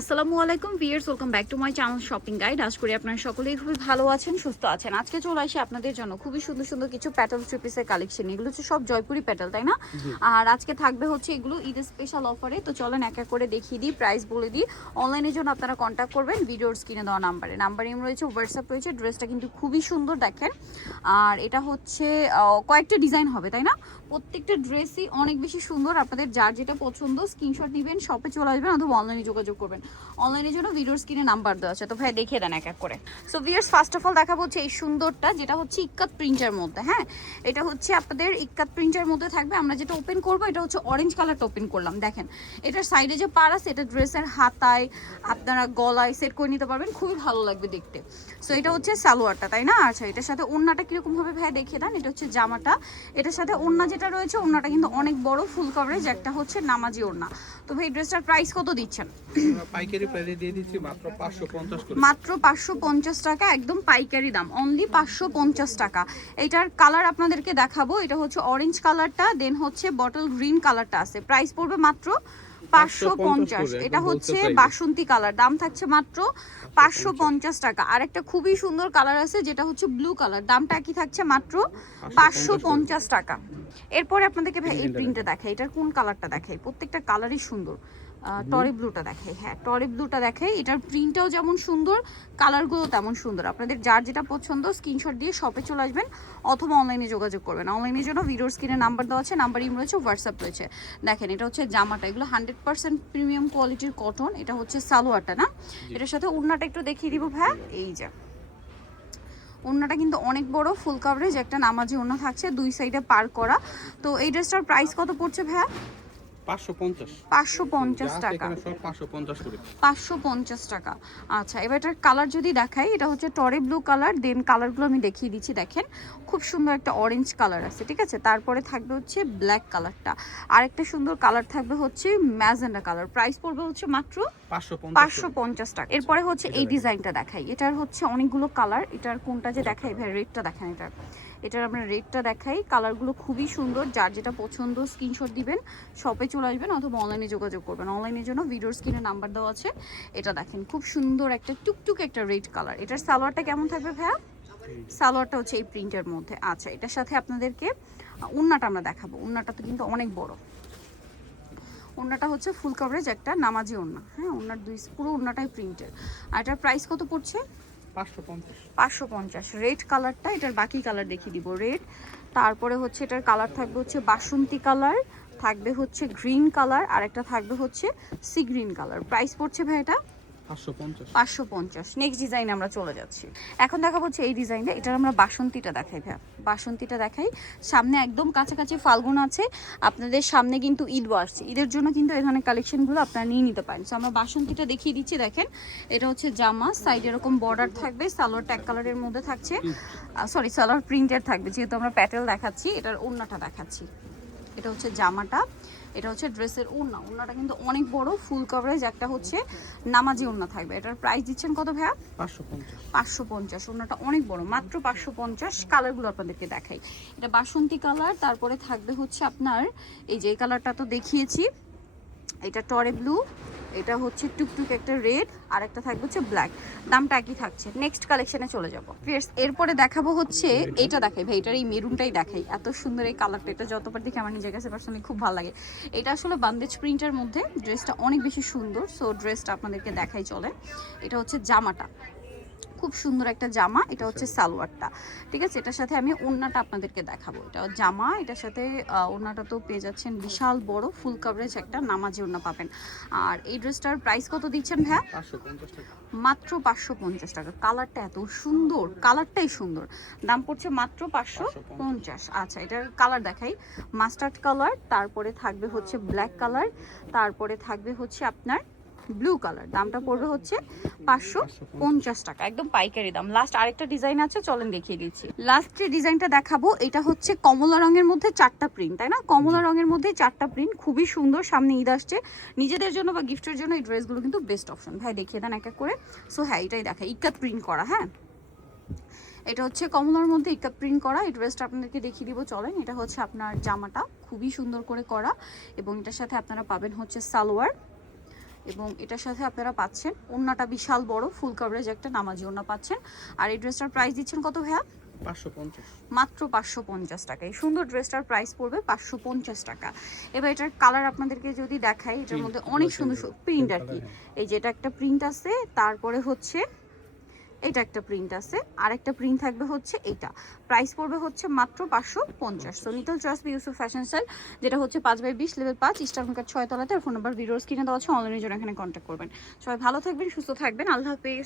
আসসালামু আলাইকুম viewers welcome back to my channel shopping guide. আজ করি আপনারা সকলেই খুবই ভালো আছেন সুস্থ আছেন। আজকে চলে আসি আপনাদের জন্য খুবই সুন্দর সুন্দর কিছু প্যাটেল থ্রি পিসের কালেকশন এগুলো হচ্ছে সব জয়পুরি প্যাটেল তাই না? আর আজকে থাকবে হচ্ছে এগুলো ঈদ স্পেশাল অফারে তো চলেন এক এক করে দেখিয়ে দিই প্রাইস বলে দিই। অনলাইনের জন্য আপনারা কন্ট্যাক্ট করবেন ভিডিওর স্ক্রিনে দেওয়া নাম্বারে নাম্বার এম রয়েছে হোয়াটসঅ্যাপ রয়েছে ড্রেসটা কিন্তু খুবই সুন্দর দেখেন। আর এটা হচ্ছে কয়েকটা ডিজাইন হবে তাই না? প্রত্যেকটা ড্রেসই অনেক বেশি সুন্দর। আপনাদের যার যেটা পছন্দ স্ক্রিনশট নেবেন শপে চলে আসবেন অথবা অনলাইনে যোগাযোগ করবেন। অনলাইনের জন্য ভিডিওর স্ক্রিনে নাম্বার দেওয়া আছে। তো ভাই দেখিয়ে দেন এক এক করে। So viewers first of all দেখাবো হচ্ছে এই সুন্দরটা, যেটা হচ্ছে ইক্কাত প্রিন্টের মধ্যে হ্যাঁ? এটা হচ্ছে আপনাদের ইক্কাত প্রিন্টের মধ্যে থাকবে। আমরা যেটা ওপেন করব, এটা হচ্ছে অরেঞ্জ কালারটা ওপেন করলাম। দেখেন, এটার সাইডে যে পার আছে, এটা ড্রেসের হাতায় আপনারা গলায় সেট করে নিতে পারবেন। খুবই ভালো লাগবে দেখতে। সো এটা হচ্ছে সালোয়ারটা, তাই না? আচ্ছা এটার সাথে ওড়নাটা কীরকম হবে ভাই দেখিয়ে দেন? এটা হচ্ছে জামাটা। এটার সাথে ওড়না যেটা রয়েছে, ওড়নাটা কিন্তু অনেক বড় ফুল কভারেজ একটা হচ্ছে নামাজি ওড়না। তো ভাই ড্রেসটার প্রাইস কত দিচ্ছেন? পাইকারি প্রাইসে দিয়ে দিচ্ছি মাত্র পাঁচশো পঞ্চাশ করে। মাত্র পাঁচশো পঞ্চাশ টাকা একদম পাইকারি দাম অনলি পাঁচশো পঞ্চাশ টাকা। এটার কালার আপনাদেরকে দেখাবো এটা হচ্ছে অরেঞ্জ কালারটা দেন হচ্ছে বটল গ্রিন কালারটা আছে। প্রাইস পড়বে মাত্র পাঁচশো পঞ্চাশ এটা হচ্ছে বাসন্তী কালার দাম থাকছে মাত্র পাঁচশো পঞ্চাশ টাকা। আর একটা খুবই সুন্দর কালার আছে যেটা হচ্ছে ব্লু কালার দামটা কি থাকছে মাত্র পাঁচশো পঞ্চাশ টাকা। এরপরে আপনাদেরকে ভাই এই প্রিন্টটা দেখাই। এটার কোন কালারটা দেখাই? প্রত্যেকটা কালারই সুন্দর। টরি ব্লুটা দেখাই হ্যাঁ টরি ব্লুটা দেখাই। এটার প্রিন্টটাও যেমন সুন্দর কালারগুলো তেমন সুন্দর। আপনাদের যার যেটা পছন্দ স্ক্রিনশট দিয়ে শপে চলে আসবেন অথবা অনলাইনে যোগাযোগ করবেন। অনলাইনের জন্য ভিডিওর স্ক্রিনে নাম্বার দেওয়া আছে নাম্বার ইম রয়েছে হোয়াটসঅ্যাপ রয়েছে। দেখেন এটা হচ্ছে জামাটা। এগুলো হান্ড্রেড পার্সেন্ট প্রিমিয়াম কোয়ালিটির কটন এটা হচ্ছে সালোয়ারটা না? এটার সাথে ওড়নাটা একটু দেখিয়ে দিব ভাই। এই যে। ওড়নাটা কিন্তু অনেক বড় ফুল কাভারেজ একটা নামাজি ওড়না থাকছে দুই সাইডে পার করা। তো এই ড্রেসটার প্রাইস কত পড়ছে ভাইয়া? পাঁচশো পঞ্চাশ। পাঁচশো পঞ্চাশ যা আছে টাকা। এখানে সব পাঁচশো পঞ্চাশ করে। পাঁচশো পঞ্চাশ টাকা। আচ্ছা এবার এটার কালার যদি দেখাই এটা হচ্ছে টরে ব্লু কালার দেন কালারগুলো আমি দেখিয়ে দিচ্ছি দেখেন। খুব সুন্দর একটা অরেঞ্জ কালার আছে ঠিক আছে? তারপরে থাকবে হচ্ছে ব্ল্যাক কালারটা আরেকটা সুন্দর কালার থাকবে হচ্ছে ম্যাজেন্ডা কালার প্রাইস পড়বে হচ্ছে মাত্র পাঁচশো পাঁচশো পঞ্চাশ পঞ্চাশ টাকা। এরপরে হচ্ছে এই ডিজাইনটা দেখাই। এটার হচ্ছে অনেকগুলো কালার এটার কোনটা যে দেখাই ভাই রেডটা দেখেন এটার। এটার আমরা রেডটা দেখাই। কালারগুলো খুবই সুন্দর। যার যেটা পছন্দ স্ক্রিনশট দিবেন শপে চলে আসবেন অথবা অনলাইনে যোগাযোগ করবেন। অনলাইনের জন্য ভিডিওর স্ক্রিনে নাম্বার দেওয়া আছে। এটা দেখেন, খুব সুন্দর একটা টুকটুক একটা রেড কালার এটার সালোয়ারটা কেমন থাকবে ভাইয়া? সালোয়ারটা হচ্ছে এই প্রিন্টের মধ্যে। আচ্ছা এটার সাথে আপনাদেরকে উন্নাটা আমরা দেখাবো। উন্নাটা তো কিন্তু অনেক বড়। ওড়নাটা হচ্ছে ফুল কভারেজ একটা নামাজি ওড়না হ্যাঁ ওড়নার দুই, পুরো ওড়নাটাই প্রিন্টের আর এটার প্রাইস কত পড়ছে? পাঁচশো পঞ্চাশ। রেড কালারটা, এটার বাকি কালার দেখিয়ে দিব। রেড, তারপরে হচ্ছে এটার কালার থাকবে হচ্ছে বাসন্তী কালার, থাকবে হচ্ছে গ্রিন কালার, আর একটা থাকবে হচ্ছে সি গ্রিন কালার। প্রাইস পড়ছে ভাই এটা? পাঁচশো পঞ্চাশ। পাঁচশো পঞ্চাশ। নেক্সট ডিজাইন আমরা চলে যাচ্ছি। এখন দেখা হচ্ছে এই ডিজাইনটা এটার আমরা বাসন্তীটা দেখাই ভাই বাসন্তীটা দেখাই। সামনে একদম কাছাকাছি ফাল্গুন আছে। আপনাদের সামনে কিন্তু ঈদ আসছে ঈদের জন্য কিন্তু এই ধরনের কালেকশনগুলো আপনারা নিয়ে নিতে পারেন। সো আমরা বাসন্তীটা দেখিয়ে দিচ্ছি দেখেন। এটা হচ্ছে জামা সাইড এরকম বর্ডার থাকবে সালোয়ার ট্যাগ কালারের মধ্যে থাকছে। সরি সালোয়ার প্রিন্টের থাকবে। যেহেতু আমরা প্যাটেল দেখাচ্ছি এটার ওড়নাটা দেখাচ্ছি। এটা হচ্ছে জামাটা। এটা হচ্ছে ড্রেসের ওড়না ওড়নাটা কিন্তু অনেক বড় ফুল কভারেজ একটা হচ্ছে নামাজি ওড়না থাকবে। এটার প্রাইস দিচ্ছেন কত ভাইয়া? পাঁচশো পঞ্চাশ। পাঁচশো পঞ্চাশ ওড়নাটা অনেক বড় মাত্র পাঁচশো পঞ্চাশ। কালারগুলো আপনাদেরকে দেখাই। এটা বাসন্তী কালার তারপরে থাকবে হচ্ছে আপনার এই যে কালারটা তো দেখিয়েছি এটা টরে ব্লু এটা হচ্ছে টুকটুক একটা রেড, আর একটা থাকবে হচ্ছে ব্ল্যাক। দামটা একই থাকছে। নেক্সট কালেকশনে চলে যাব। এরপরে দেখাবো হচ্ছে, এটা দেখাই ভাই, এটার এই মেরুনটাই দেখাই। এত সুন্দর এই কালারটা এটা যতবার দেখে আমার নিজের কাছে পার্সোনালি খুব ভালো লাগে। এটা আসলে বান্দেজ প্রিন্টের মধ্যে ড্রেসটা অনেক বেশি সুন্দর সো ড্রেসটা আপনাদেরকে দেখাই চলে। এটা হচ্ছে জামাটা। খুব সুন্দর একটা জামা এটা হচ্ছে সালোয়ারটা। ঠিক আছে? এটার সাথে আমি ওড়নাটা আপনাদেরকে দেখাবো। এটা জামা এটার সাথে ওড়নাটা তো পেয়ে যাচ্ছেন বিশাল বড় ফুল কভারেজ একটা নামাজি ওড়না পাবেন। আর এই ড্রেসটার প্রাইস কত দিচ্ছেন পঞ্চাশ মাত্র পাঁচশো পঞ্চাশ টাকা। কালারটা এত সুন্দর কালারটাই সুন্দর। দাম পড়ছে মাত্র পাঁচশো পঞ্চাশ। আচ্ছা এটার কালার দেখাই। মাস্টার্ড কালার তারপরে থাকবে হচ্ছে ব্ল্যাক কালার তারপরে থাকবে হচ্ছে আপনার ব্লু কালার। দামটা পড়বে হচ্ছে পাঁচশো পঞ্চাশ টাকা। একদম পাইকারি দাম। লাস্ট আরেকটা ডিজাইন আছে চলেন দেখিয়ে দিচ্ছি। লাস্ট যে ডিজাইনটা দেখাবো এটা হচ্ছে কমলা রঙের মধ্যে চারটা প্রিন্ট তাই না? কমলা রঙের মধ্যে চারটা প্রিন্ট খুবই সুন্দর সামনে ঈদ আসছে। নিজেদের জন্য বা গিফটের জন্য এই ড্রেসগুলো কিন্তু বেস্ট অপশন ভাই দেখিয়ে দেন এক এক করে। সো হ্যাঁ এটাই দেখা। ইকাত প্রিন্ট করা হ্যাঁ? এটা হচ্ছে কমলার মধ্যে ইকাত প্রিন্ট করা। এই ড্রেসটা আপনাদেরকে দেখিয়ে দিব চলেন। এটা হচ্ছে আপনার জামাটা খুবই সুন্দর করে করা। এবং এটার সাথে আপনারা পাবেন হচ্ছে সালোয়ার। এবং এটার সাথে আপনারা পাচ্ছেন ওন্নাটা বিশাল বড় ফুল কভারেজ একটা নামাজি ওন্না পাচ্ছেন। আর এই ড্রেসটার প্রাইস দিচ্ছেন কত ভাইয়া? মাত্র পাঁচশো পঞ্চাশ টাকা। এই সুন্দর ড্রেসটার প্রাইস পড়বে পাঁচশো পঞ্চাশ টাকা। এবার এটার কালার আপনাদেরকে যদি দেখাই এটার মধ্যে অনেক সুন্দর প্রিন্ট আর কি। হ্যাঁ। এই যে এটা একটা প্রিন্ট আছে তারপরে হচ্ছে এটা একটা প্রিন্ট আছে। আর একটা প্রিন্ট থাকবে হচ্ছে এটা। প্রাইস পড়বে হচ্ছে মাত্র পাঁচশো পঞ্চাশ। সো নিতল চয়েস ইউসুফ ফ্যাশন স্টাইল যেটা হচ্ছে পাঁচ বাই বিশ লেভেল পাঁচ ইস্টার্নকার ছয় তলাতে, আর ফোন নাম্বার ভিডিওর স্ক্রিনে দেওয়া আছে অনলাইনে জন্য এখানে কন্ট্যাক্ট করবেন। সবাই ভালো থাকবেন, সুস্থ থাকবেন। আল্লাহ হাফিজ।